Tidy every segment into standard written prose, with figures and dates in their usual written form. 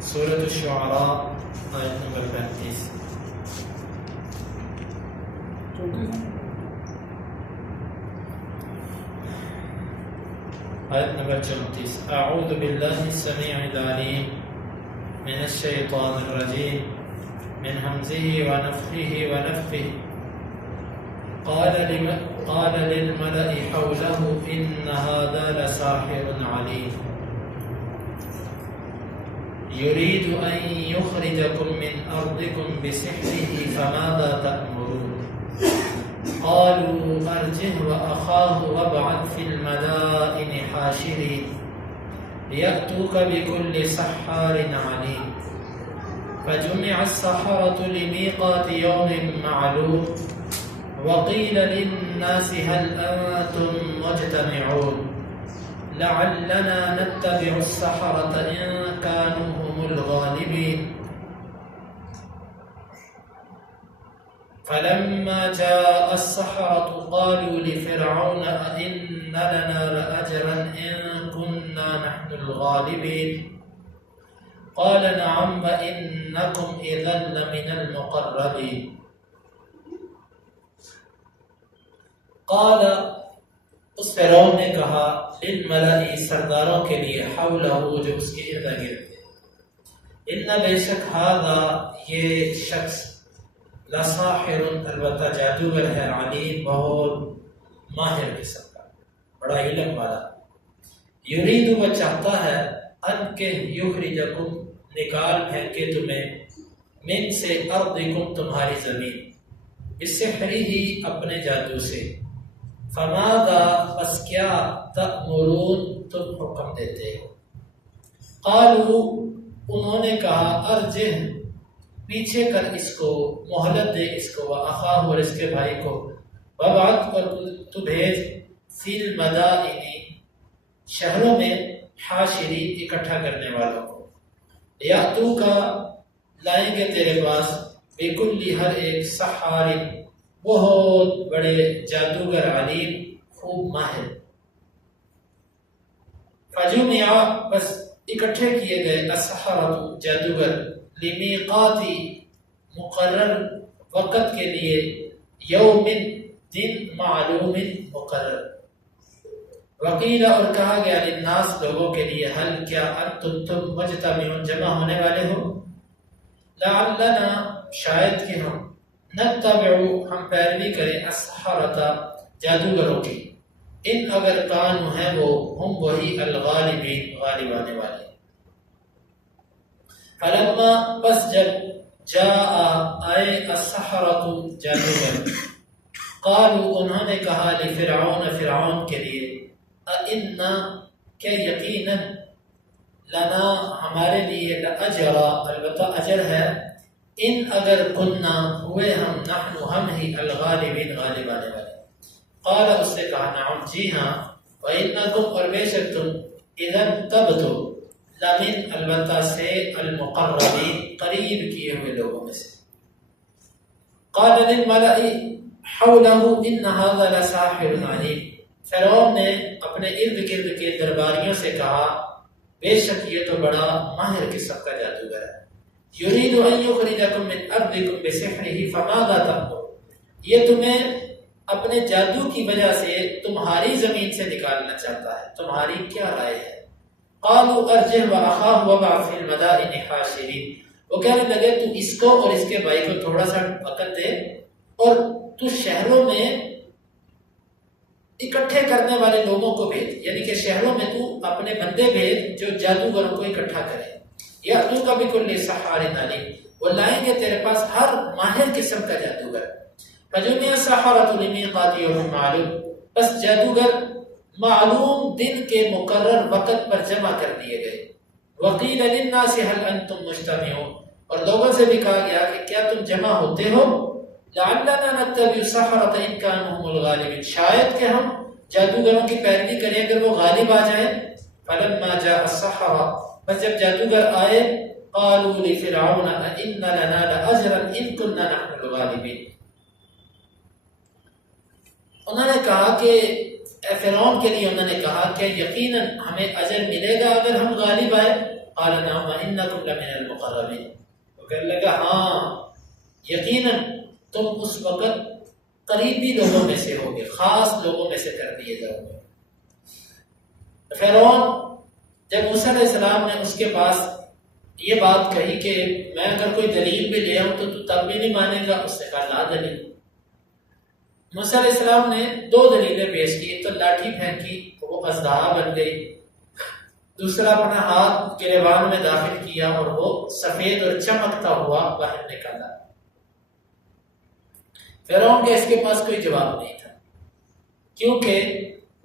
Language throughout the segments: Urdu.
سورة الشعراء آیت نمبر 35. آیت نمبر 34. اعوذ باللہ السمیع العلیم من الشیطان الرجیم من حمزه ونفخه ونفثه قال للملأ حوله إن هذا لساحر عليم يريد أن يخرجكم من أرضكم بسحره فماذا تأمرون قالوا أرجه وأخاه وابعث في المدائن حاشرين ليأتوك بكل سحار عليم فجمع السحرة لميقات يوم معلوم وقيل للناس هل أنتم مجتمعون لعلنا نتبع السحرة إن كانوا هم الغالبين فلما جاء السحرة قالوا لفرعون أئن لنا لأجرا إن كنا نحن الغالبين قال نعم وإنكم إذا لمن المقربين قال اس فرعون نے کہا للملأ سرداروں کے لیے حولہ جو اس کے ارد گرد تھے ان بے شک ھذا یہ شخص لساحر البتہ جادوگر ہے علیم بہت ماہر قسم کا بڑا علم والا یرید وہ چاہتا ہے ان کہ یخرجکم نکال پھینکے تمہیں من سے ارضکم تمہاری زمین بسحرہ ہی اپنے جادو سے فماذا بس کیا تأمرون تم حکم دیتے ہو قالوا انہوں نے کہا ارجہ پیچھے کر اس کو مہلت دے اس کو واخاہ اور اس کے بھائی کو وابعث اور تو بھیج فی المدائن شہروں میں حاشری اکٹھا کرنے والوں کو یاتو کا لائیں گے تیرے پاس بکلی ہر ایک سحار بہت بڑے جادوگر علیم خوب ماہر فجمع بس اکٹھے کیے گئے السحرۃ جادوگر لمیقاتی مقرر وقت کے لیے یوم دن معلوم مقرر وقیل اور کہا گیا للناس لوگوں کے لیے حل کیا انتم تم مجتمعون جمع ہونے والے ہو لعلنا شاید کہ ہم نتبعو ہم پیروی کریں السحرۃ جادوگروں کی ان اگر کانوا ہیں وہ ہم وہی الغالبین غالب آنے والے فلما بس جب جاء آئے السحرۃ جادوگر قالوا انہوں نے کہا لفرعون فرعون کے لیے اِنَّا کہ یقینا لنا ہمارے لیے لأجرا البتہ اجر ہے ان اگر کننا ہوئے ہم نحن ہم ہی الغالبین غالب آنے والے قال اس سے کہا نعم جی ہاں وَإِنَّكُمْ اور بے شک تم اذن تب تو لمن البتہ سے المقربین قریب کیے ہوئے لوگوں میں سے قال للملأ حوله إن هذا لساحر علیم فرعون نے اپنے ارد گرد کے درباریوں سے کہا بے شک یہ تو بڑا ماہر قسم کا جادوگر ہے یرید ان یخرجکم من ارضکم بسحرہ فماذا تأمرون یہ تمہیں اپنے جادو کی وجہ سے تمہاری زمین سے نکالنا چاہتا ہے تمہاری کیا رائے ہے قالوا ارجہ واخاہ وابعث فی المدائن حاشرین وہ کہنے لگے تو اس کو اور اس کے بھائی کو تھوڑا سا وقت دے اور تو شہروں میں اکٹھے کرنے والے لوگوں کو بھیج یعنی کہ شہروں میں تو اپنے بندے بھیج جو جادوگروں کو اکٹھا کرے یا تو کا بھی کل سحار علیم وہ لائیں گے تیرے پاس ہر ماہر قسم کا جادوگر فجمع السحرۃ لمیقات یوم معلوم بس جادوگر معلوم دن کے مقرر وقت پر جمع کر دیے گئے وقیل للناس هل انتم مجتمعون اور لوگوں سے بھی کہا گیا کہ کیا تم جمع ہوتے ہو لعلنا نتبع السحرۃ ان كانوا هم الغالبین شاید کہ ہم جادوگروں کی پیروی کریں اگر وہ غالب آ جائیں فلما جاء السحرۃ بس جب جادوگر آئے قالوا لفرعون ان لنا لاجرا ان كنا نحن الغالبین انہوں نے کہا کہ فرعون کے لیے انہوں نے کہا کہ یقیناً ہمیں اجر ملے گا اگر ہم غالب آئے. قال نعم وانکم لمن المقربین. وہ کہنے لگا ہاں یقیناً تم اس وقت قریبی لوگوں میں سے ہوگے، خاص لوگوں میں سے کر دیے جاؤ گے. فرعون جب موسیٰ علیہ السلام نے اس کے پاس یہ بات کہی کہ میں اگر کوئی دلیل بھی لے آؤں تو تب بھی نہیں مانے گا، اس نے کہا لا دلیل. موسیٰ علیہ السلام نے 2 دلیلیں پیش کی. ایک تو لاٹھی پھینکی تو وہ اژدہا بن گئی، دوسرا اپنا ہاتھ گریبان میں داخل کیا اور وہ سفید اور چمکتا ہوا باہر نکالا. فرعون کے اس کے پاس کوئی جواب نہیں تھا کیونکہ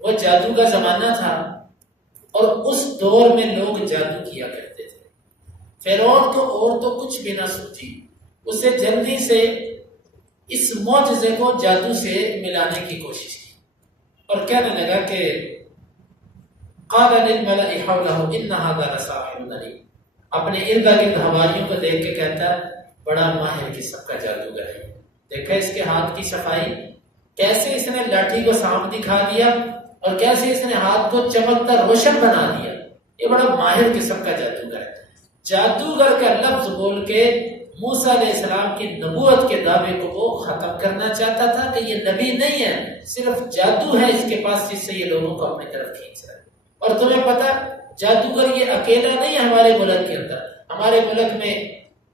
وہ جادو کا زمانہ تھا اور اس دور میں لوگ جادو کیا کرتے تھے. فرعون کو اور تو کچھ بھی نہ سوچی، اسے جلدی سے اس معجزے کو جادو سے ملانے کی کوشش کی اور کہنے لگا کہ قال للملأ حوله ان هذا لساحر علیم. اپنے ارد گرد حواریوں کو دیکھ کے کہتا ہے بڑا ماہر قسم کا جادوگر ہے. دیکھا اس کے ہاتھ کی صفائی، کیسے اس نے لاٹھی کو سانپ دکھا دیا اور کیسے اس نے ہاتھ کو چمکتا روشن بنا دیا. یہ بڑا ماہر قسم کا جادوگر ہے. جادوگر کا لفظ بول کے موسیٰ علیہ السلام کی نبوت کے دعوے کو وہ ختم کرنا چاہتا تھا کہ یہ نبی نہیں ہے، صرف جادو ہے اس کے پاس جس سے یہ لوگوں کو اپنی طرف کھینچ رہا ہے. اور تمہیں پتہ جادوگر یہ اکیلا نہیں ہے ہمارے ملک کے اندر. ہمارے ملک میں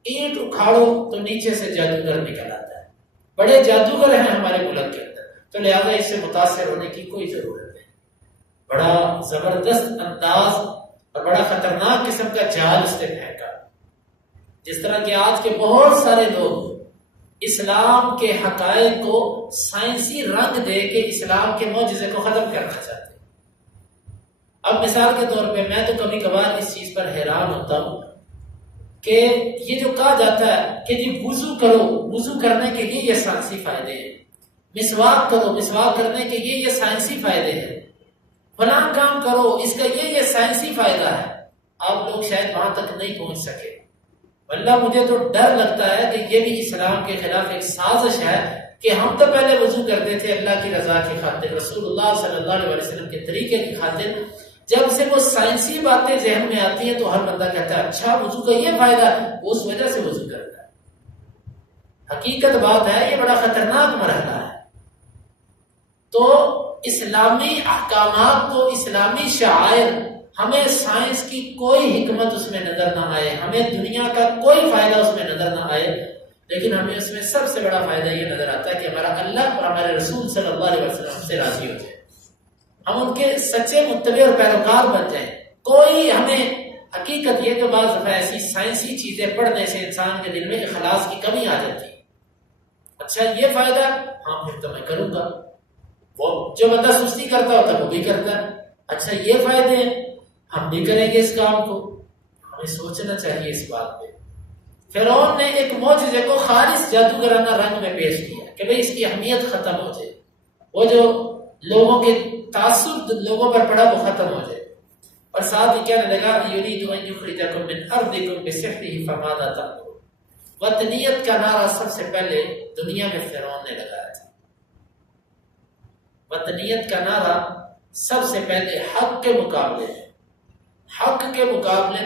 اینٹ اکھاڑو تو نیچے سے جادوگر نکل آتا ہے. بڑے جادوگر ہیں ہمارے ملک کے اندر، تو لہٰذا اس سے متاثر ہونے کی کوئی ضرورت نہیں. بڑا زبردست انداز اور بڑا خطرناک قسم کا جال اس نے پھینکا. جس طرح کہ آج کے بہت سارے لوگ اسلام کے حقائق کو سائنسی رنگ دے کے اسلام کے معجزے کو ختم کرنا چاہتے ہیں. اب مثال کے طور پہ میں تو کبھی کبھار اس چیز پر حیران ہوتا ہوں کہ یہ جو کہا جاتا ہے کہ جی وضو کرو، وضو کرنے کے لیے یہ سائنسی فائدے ہیں، مسواک کرو، مسواک کرنے کے لیے یہ سائنسی فائدے ہیں، فلاں کام کرو اس کا یہ سائنسی فائدہ ہے. آپ لوگ شاید وہاں تک نہیں پہنچ سکے. اللہ مجھے تو ڈر لگتا ہے کہ یہ بھی اسلام کے خلاف ایک سازش ہے کہ ہم تو پہلے وضو کرتے تھے اللہ کی رضا کی خاطر، رسول اللہ صلی اللہ علیہ وسلم کے طریقے کی خاطر. جب سے وہ سائنسی باتیں ذہن میں آتی ہیں تو ہر بندہ کہتا ہے اچھا وضو کا یہ فائدہ ہے، اس وجہ سے وضو کرتا ہے. حقیقت بات ہے یہ بڑا خطرناک مرحلہ ہے. تو اسلامی احکامات کو، اسلامی شعائر، ہمیں سائنس کی کوئی حکمت اس میں نظر نہ آئے، ہمیں دنیا کا کوئی فائدہ اس میں نظر نہ آئے، لیکن ہمیں اس میں سب سے بڑا فائدہ یہ نظر آتا ہے کہ ہمارا اللہ اور ہمارے رسول صلی اللہ علیہ وسلم سے راضی ہو جائے، ہم ان کے سچے متبع اور پیروکار بن جائیں. کوئی ہمیں حقیقت یہ کہ بعض دفعہ ایسی سائنسی چیزیں پڑھنے سے انسان کے دل میں اخلاص کی کمی آ جاتی ہے. اچھا یہ فائدہ، ہاں پھر تو میں کروں گا. وہ جو بندہ سستی کرتا ہوتا ہے وہ بھی کرتا ہے. اچھا یہ فائدے ہیں، ہم بھی کریں گے اس کام کو. ہمیں سوچنا چاہیے اس بات پہ. فرعون نے ایک معجزے کو خالص جادوگرانہ رنگ میں پیش کیا کہ بھئی اس کی اہمیت ختم ہو جائے، وہ جو لوگوں کے تعصب لوگوں پر پڑا وہ ختم ہو جائے. اور ساتھ ہی کہنے لگا یرید ان یخرجکم من ارضکم بسحرہ فماذا تأمرون. وطنیت کا نعرہ سب سے پہلے دنیا میں فرعون نے لگایا تھا. وطنیت کا نعرہ سب سے پہلے حق کے مقابلے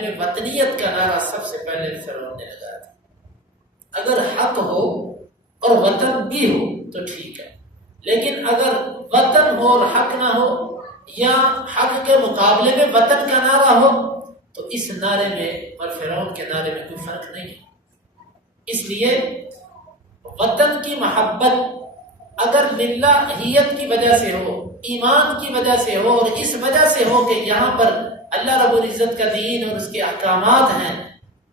میں وطنیت کا نعرہ سب سے پہلے فرعون نے لگایا تھا. اگر حق ہو اور وطن بھی ہو تو ٹھیک ہے، لیکن اگر وطن ہو اور حق نہ ہو یا حق کے مقابلے میں وطن کا نعرہ ہو تو اس نعرے میں اور فرعون کے نعرے میں کوئی فرق نہیں ہے. اس لیے وطن کی محبت اگر للہیت کی وجہ سے ہو، ایمان کی وجہ سے ہو اور اس وجہ سے ہو کہ یہاں پر اللہ رب العزت کا دین اور اس کے احکامات ہیں،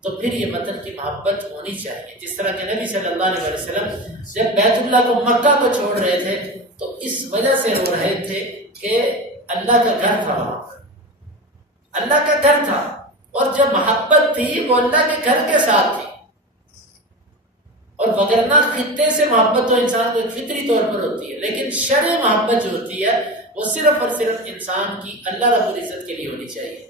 تو پھر یہ وطن کی محبت ہونی چاہیے. جس طرح کہ نبی صلی اللہ علیہ وسلم جب بیت اللہ کو، مکہ کو چھوڑ رہے تھے تو اس وجہ سے رو رہے تھے کہ اللہ کا گھر تھا، اللہ کا گھر تھا، اور جب محبت تھی وہ اللہ کے گھر کے ساتھ تھی. اور وگرنہ خطے سے محبت تو انسان کو فطری طور پر ہوتی ہے، لیکن شرعی محبت جو ہوتی ہے وہ صرف اور صرف انسان کی اللہ رب العزت کے لیے ہونی چاہیے.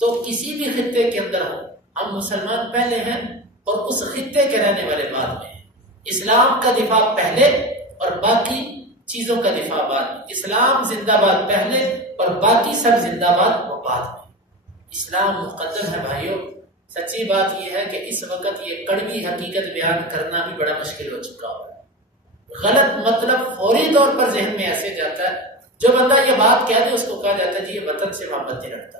تو کسی بھی خطے کے اندر ہو، ہم مسلمان پہلے ہیں اور اس خطے کے رہنے والے بعد میں ہیں. اسلام کا دفاع پہلے اور باقی چیزوں کا دفاع بعد میں. اسلام زندہ باد پہلے اور باقی سب زندہ باد وہ بعد میں. اسلام مقدم ہے بھائیوں. سچی بات یہ ہے کہ اس وقت یہ کڑوی حقیقت بیان کرنا بھی بڑا مشکل ہو چکا ہوا ہے. غلط مطلب فوری طور پر ذہن میں ایسے جاتا ہے. جو بندہ یہ بات کہہ دے اس کو کہا جاتا ہے جی یہ وطن سے محبت نہیں رکھتا,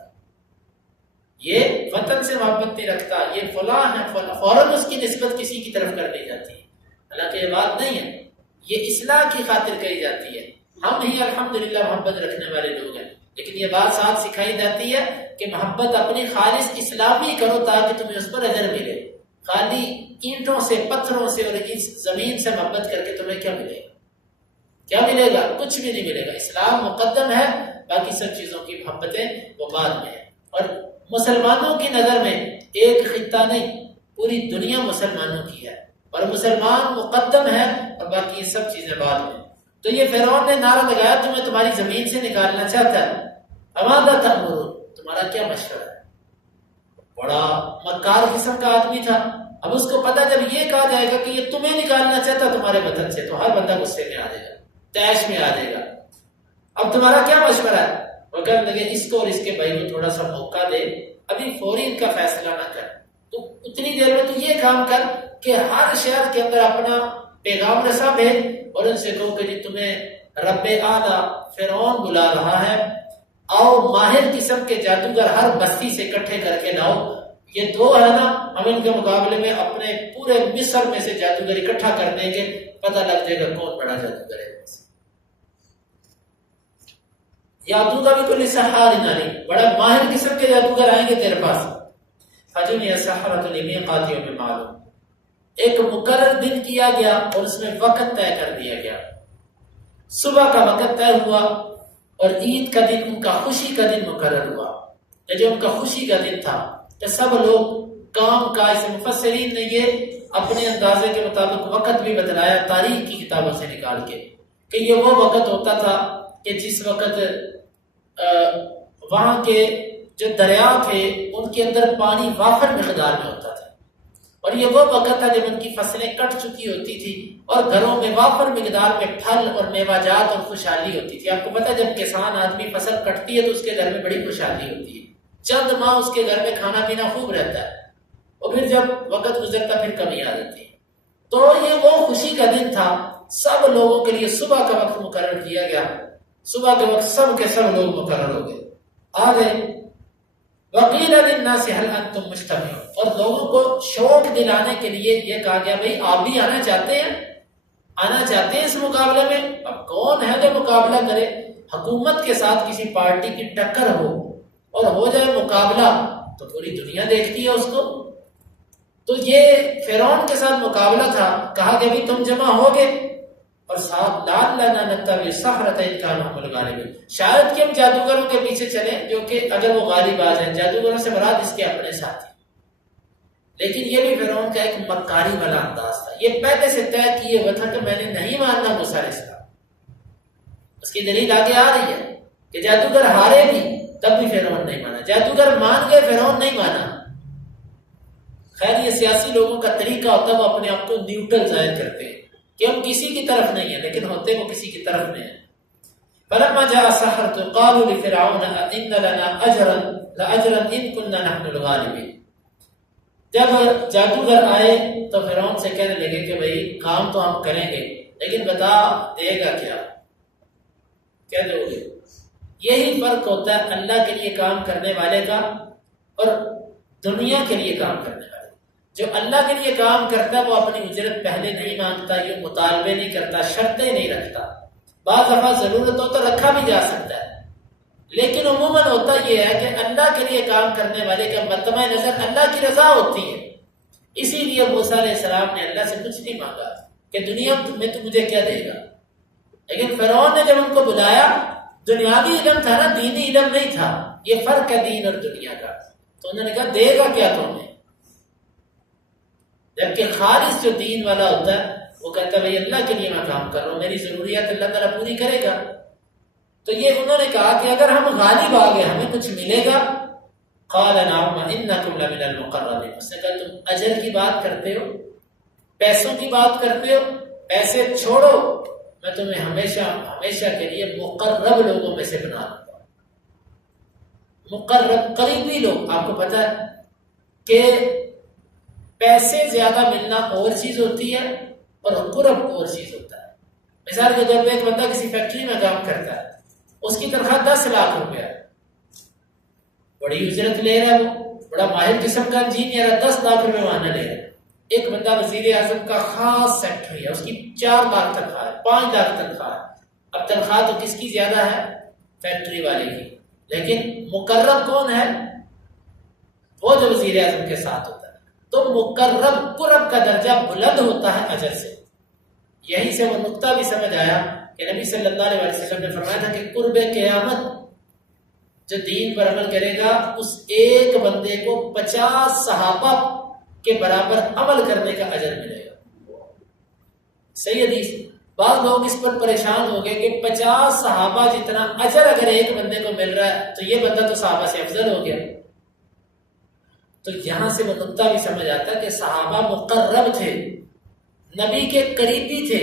یہ وطن سے محبت نہیں رکھتا, یہ فلاں ہے, فوراً اس کی نسبت کسی کی طرف کر دی جاتی ہے. حالانکہ یہ بات نہیں ہے, یہ اصلاح کی خاطر کہی جاتی ہے. ہم ہی الحمدللہ محبت رکھنے والے لوگ ہیں, لیکن یہ بات صاف سکھائی جاتی ہے کہ محبت اپنی خالص اسلامی کرو تاکہ تمہیں اس پر اجر ملے. خالی اینٹوں سے, پتھروں سے اور اس زمین سے محبت کر کے تمہیں کیا ملے گا؟ کیا ملے گا؟ کچھ بھی نہیں ملے گا. اسلام مقدم ہے, باقی سب چیزوں کی محبتیں وہ بعد میں ہیں. اور مسلمانوں کی نظر میں ایک خطہ نہیں, پوری دنیا مسلمانوں کی ہے, اور مسلمان مقدم ہے اور باقی سب چیزیں بعد میں. تو یہ فرعون نے نعرہ لگایا تمہیں تمہاری زمین سے نکالنا چاہتا ہے, اماذا تأمرون, تمہارا کیا مشورہ ہے؟ بڑا مکار قسم کا آدمی تھا. اب اس کو پتا جب یہ کہا جائے گا کہ یہ تمہیں نکالنا چاہتا تمہارے وطن سے, تو ہر بندہ غصے میں آ جائے گا, تیش میں آ جائے گا. اب تمہارا کیا مشورہ ہے؟ وہ کہنے لگے اس کو اور اس کے بھائی کو تھوڑا سا موقع دے, ابھی فوری ان کا فیصلہ نہ کر. تو اتنی دیر میں تو یہ کام کر کہ ہر شہر کے اندر اپنا پیغام رساں بھیج اور ان سے کہو کہ جی تمہیں رب اعلیٰ فرعون بلا رہا ہے, آؤ ماہر قسم کے جادوگر ہر بستی سے اکٹھے کر کے لاؤ. یہ دو ہے نا, ہم ان کے مقابلے میں اپنے پورے مصر میں سے جادوگر اکٹھا کر دیں گے, پتہ لگ جائے گا کون بڑا جادوگر ہے. جادوگر بھی کوئی سحار نہیں, بڑا ماہر قسم کے جادوگر آئیں گے تیرے پاس. فجمع السحرة لمیقات یوم معلوم, ایک مقرر دن کیا گیا اور اس میں وقت طے کر دیا گیا. صبح کا وقت طے ہوا اور عید کا دن ان کا خوشی کا دن مقرر ہوا. جو ان کا خوشی کا دن تھا کہ سب لوگ کام کاج سے, مفسرین نے یہ اپنے اندازے کے مطابق وقت بھی بتلایا تاریخ کی کتابوں سے نکال کے, کہ یہ وہ وقت ہوتا تھا کہ جس وقت وہاں کے جو دریا تھے ان کے اندر پانی وافر مقدار میں ہوتا تھا, اور یہ وہ وقت تھا جب ان کی فصلیں کٹ چکی ہوتی تھی اور گھروں میں وافر مقدار میں پھل اور میوہ جات اور خوشحالی ہوتی تھی. آپ کو پتہ جب کسان آدمی فصل کٹتی ہے تو اس کے گھر میں بڑی خوشحالی ہوتی ہے, چند ماہ اس کے گھر میں کھانا پینا خوب رہتا ہے, اور پھر جب وقت گزرتا پھر کمی آ جاتی ہے. تو یہ وہ خوشی کا دن تھا, سب لوگوں کے لیے صبح کا وقت مقرر کیا گیا. صبح کے وقت سب کے سب لوگ مقرر ہو گئے, آ گئے. وقیل للناس هل انتم مجتمعون, اور لوگوں کو شوق دلانے کے لیے یہ کہا گیا بھئی آپ بھی آنا چاہتے ہیں, آنا چاہتے ہیں اس مقابلے میں؟ اب کون ہے جو مقابلہ کرے؟ حکومت کے ساتھ کسی پارٹی کی ٹکر ہو اور ہو جائے مقابلہ تو پوری دنیا دیکھتی ہے اس کو. تو یہ فرعون کے ساتھ مقابلہ تھا. کہا کہ بھی تم جمع ہوگے اور ساتھ لعلنا نتبع السحرة ان كانوا هم الغالبين, شاید کہ ہم جادوگروں کے پیچھے چلیں جو کہ اگر وہ غالب آ جائیں. جادوگروں سے مراد اس کے اپنے ساتھی. لیکن یہ بھی فرعون کا ایک مکاری والا انداز تھا. یہ پہلے سے طے کیے ہوا تھا کہ میں نے نہیں ماننا موسیٰ علیہ السلام. اس کی دلیل آگے آ رہی ہے کہ جادوگر ہارے بھی تب بھی فرعون نہیں مانا, جادوگر مان گئے فرعون نہیں مانا. خیر یہ سیاسی لوگوں کا طریقہ ہوتا ہے, وہ اپنے آپ کو نیوٹرل ظاہر کرتے ہیں کہ ہم کسی کی طرف نہیں ہیں, لیکن ہوتے وہ کسی کی طرف میں ہیں. فلما جاء السحرة قالوا لفرعون ان لنا اجرا لاجرا ان كنا نحن الغالبين. جب جادوگر آئے تو فرعون سے کہنے لگے کہ بھئی کام تو ہم کریں گے, لیکن بتا دے گا کیا, کیا دو گے؟ یہی فرق ہوتا ہے اللہ کے لیے کام کرنے والے کا اور دنیا کے لیے کام کرنے والے. جو اللہ کے لیے کام کرتا ہے وہ اپنی اجرت پہلے نہیں مانگتا, یہ مطالبے نہیں کرتا, شرطیں نہیں رکھتا. بعض دفعہ ضرورت ہو تو رکھا بھی جا سکتا ہے, لیکن عموماً ہوتا یہ ہے کہ اللہ کے لیے کام کرنے والے کا مطمع نظر اللہ کی رضا ہوتی ہے. اسی لیے موسیٰ علیہ السلام نے اللہ سے کچھ نہیں مانگا کہ دنیا میں تو مجھے کیا دے گا. لیکن فرعون نے جب ان کو بلایا, دنیاوی علم تھا نا, دینی علم نہیں تھا. یہ فرق ہے دین اور دنیا کا. تو انہوں نے کہا دے گا کیا تمہیں؟ جبکہ خالص جو دین والا ہوتا ہے وہ کہتا ہے بھائی اللہ کے لیے میں کام کر رہا ہوں, میری ضروریات اللہ تعالیٰ پوری کرے گا. تو یہ انہوں نے کہا کہ اگر ہم غالب آ گئے ہمیں کچھ ملے گا. قال نعم انکم لمن المقربین. اس نے کہا تم اجر کی بات کرتے ہو, پیسوں کی بات کرتے ہو, پیسے چھوڑو, میں تمہیں ہمیشہ ہمیشہ کے لیے مقرب لوگوں میں سے بنا لوں گا۔ مقرب قریبی لوگ، آپ کو پتہ ہے کہ پیسے زیادہ ملنا اور چیز ہوتی ہے اور قرب اور چیز ہوتا ہے۔ مثال کے طور پہ ایک بندہ کسی فیکٹری میں کام کرتا ہے، اس کی تنخواہ 10 لاکھ روپیہ ہے، بڑی اجرت لے رہا ہے، وہ بڑا ماہر قسم کا انجینئر ہے، 10 لاکھ روپے ماہانہ لے رہا ہے۔ ایک بندہ وزیر اعظم کا خاص سیکٹری ہے، اس کی 4 لاکھ تنخواہ ہے، 5 لاکھ تنخواہ ہے۔ اب تنخواہ تو کس کی زیادہ ہے؟ فیکٹری والے کی، لیکن مقرب کون ہے؟ وہ جو وزیر اعظم کے ساتھ ہوتا ہے۔ تو مقرب قرب کا درجہ بلند ہوتا ہے اجر سے۔ یہیں سے وہ نقطہ بھی سمجھ آیا کہ نبی صلی اللہ علیہ وسلم نے فرمایا تھا کہ قرب قیامت جو دین پر عمل کرے گا اس ایک بندے کو 50 صحابہ کے برابر عمل کرنے کا اجر ملے گا۔ صحیح حدیث۔ بعض لوگ اس پر پریشان ہو گئے کہ 50 صحابہ جتنا اجر اگر ایک بندے کو مل رہا ہے تو یہ بندہ تو صحابہ سے افضل ہو گیا۔ تو یہاں سے وہ نقطہ بھی سمجھ آتا کہ صحابہ مقرب تھے، نبی کے قریبی تھے۔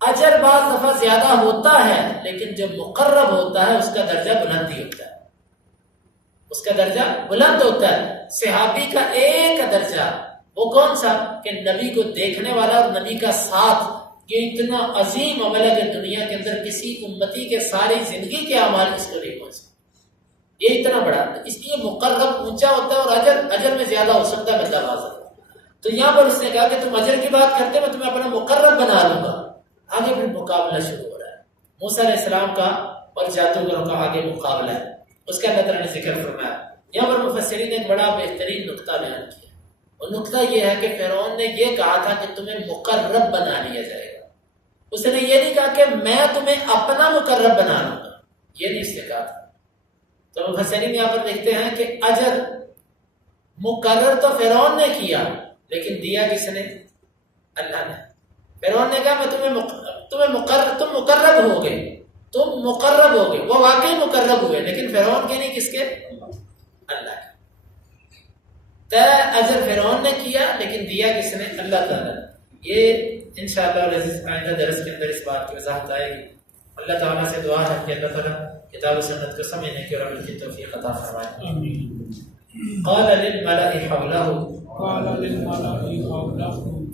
اجر بعض دفعہ زیادہ ہوتا ہے لیکن جو مقرب ہوتا ہے اس کا درجہ بلند ہی ہوتا ہے، اس کا درجہ بلند ہوتا ہے۔ صحابی کا ایک درجہ وہ کون سا کہ نبی کو دیکھنے والا اور نبی کا ساتھ، یہ اتنا عظیم عمل ہے کہ دنیا کے اندر کسی امتی کے ساری زندگی کے اعمال اس کو نہیں پہنچے، یہ اتنا بڑا، اس لیے مقرب اونچا ہوتا ہے اور اجر میں زیادہ ہو سکتا ہے بندہ بازا۔ تو یہاں پر اس نے کہا کہ تم اجر کی بات کرتے میں تمہیں اپنا مقرب بنا لوں گا۔ آگے پھر مقابلہ شروع ہو رہا ہے، موسیٰ علیہ السلام کا اور جادوگروں کا آگے مقابلہ ہے، اس کا اللہ تعالیٰ نے ذکر فرمایا۔ یہاں پر مفسرین نے ایک بڑا بہترین نقطہ بیان کیا، اور نقطہ یہ ہے کہ فرعون نے یہ کہا تھا کہ تمہیں مقرب بنا لیا جائے گا، اس نے یہ نہیں کہا کہ میں تمہیں اپنا مقرب بنا لوں گا، یہ نہیں اس نے کہا تھا۔ تو مفسرین یہاں پر دیکھتے ہیں کہ اجر مقرر تو فرعون نے کیا لیکن دیا کس نے؟ اللہ نے۔ فرعون نے کہا میں تم مقرب ہو گئے، تم مقرب ہو گئے، وہ واقعی مقرب ہوئے، لیکن فرعون کے نہیں، کس کے؟ اللہ کے۔ طے اجر فرعون نے کیا لیکن دیا کس نے؟ اللہ تعالیٰ۔ یہ انشاءاللہ آئندہ درس کے اندر اس بات کی وضاحت آئے گی۔ اللہ تعالیٰ سے دعا ہے کہ اللہ تعالیٰ کتاب و سنت کو سمجھنے کی اور عمل کی توفیق عطا فرمائے۔ قال للملأ حولہ،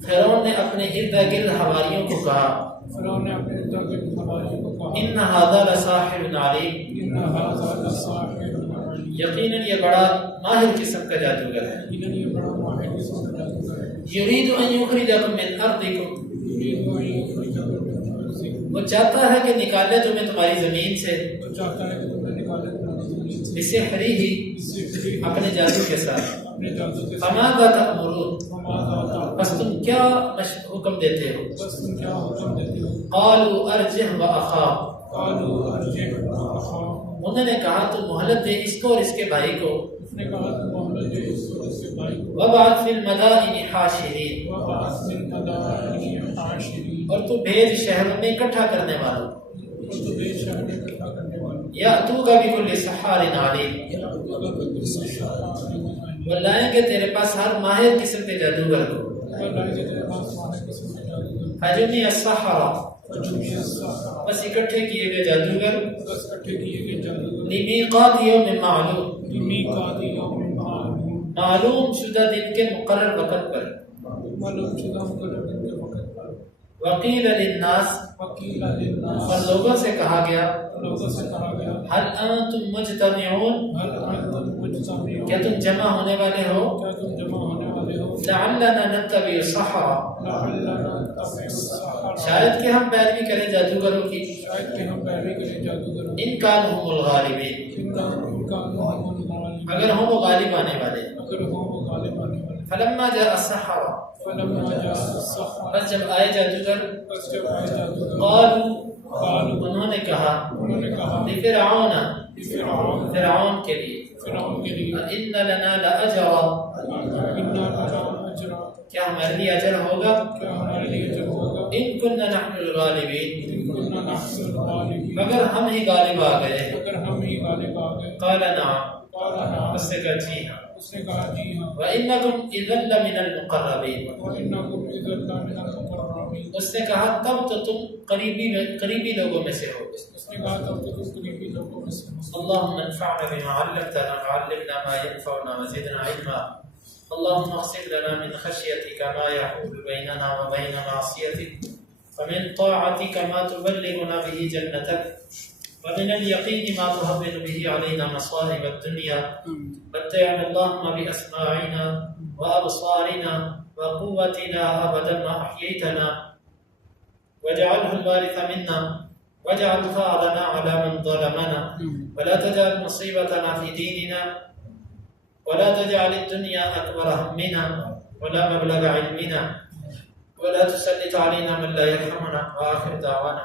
فرعون نے اپنے ارد گرد حواریوں کو کہا، ان ھذا لساحر علیم، یقیناً یہ بڑا ماہر قسم کا جادوگر ہے، یرید ان یخرجکم من ارضکم، وہ چاہتا ہے کہ نکالے تمہیں تمہاری زمین سے، بسحرہ ہی، اپنے جادو کے ساتھ، فماذا تأمرون، بس تم کیا حکم دیتے ہو؟ قالوا ارجہ واخاہ، انہوں نے کہا تو مہلت دے اس کو اور اس کے بھائی کو، وابعث فی المدائن حاشرین، اور تو بھیج شہروں میں اکٹھا کرنے والوں، یأتوک بکل سحار علیم، وہ لائیں گے تیرے پاس ہر ماہر قسم کے جادوگر کو، فجمع السحرہ، بس اکٹھے کیے گئے جادوگر، لمیقات یوم معلوم، معلوم شدہ دن کے مقرر وقت پر، وقیل للناس، اور لوگوں سے کہا گیا، هل انتم مجتمعون، کیا تم جمع ہونے والے ہو، لعلنا نتبع السحرہ، شاید کہ ہم پیروی کریں جادوگروں کی، ان کانوا هم الغالبین، اگر ہم وہ غالب آنے والے۔ فلما جاء السحرہ، بس جب آئے جادوگر، قالوا، انہوں نے کہا، لفرعون، فرعون کے لیے، ان لنا لاجرا، کیا ہمارے لیے اجر ہوگا، ان کننا نحن الغالبین، اگر ہم ہی غالب آ گئے، قال نعم، اس نے کہا جی ہاں، وَإِنَّكُمْ إِذًا لَّمِنَ الْمُقَرَّبِينَ، اس نے کہا تب تو تم قریبی لوگوں میں سے ہو. اس نے کہا تب تو تم قریبی لوگوں میں سے ہو. اللهم انفعنا بما علمتنا وعلمنا ما ينفعنا وزدنا علما. اللهم اغفر لنا من خشيتك ما يحول بيننا وبين معصيتك ومن طاعتك ما تبلغنا به جنتك ومن اليقين ما تهون به علينا مصائب الدنيا. متعنا اللهم بأسماعنا وأبصارنا وقوتنا أبدا ما أحييتنا واجعله الوارث منا واجعل ثارنا على من ظلمنا ولا تجعل مصيبتنا في ديننا ولا تجعل الدنيا أكبر همنا ولا مبلغ علمنا ولا تسلط علينا من لا يرحمنا. وآخر دعوانا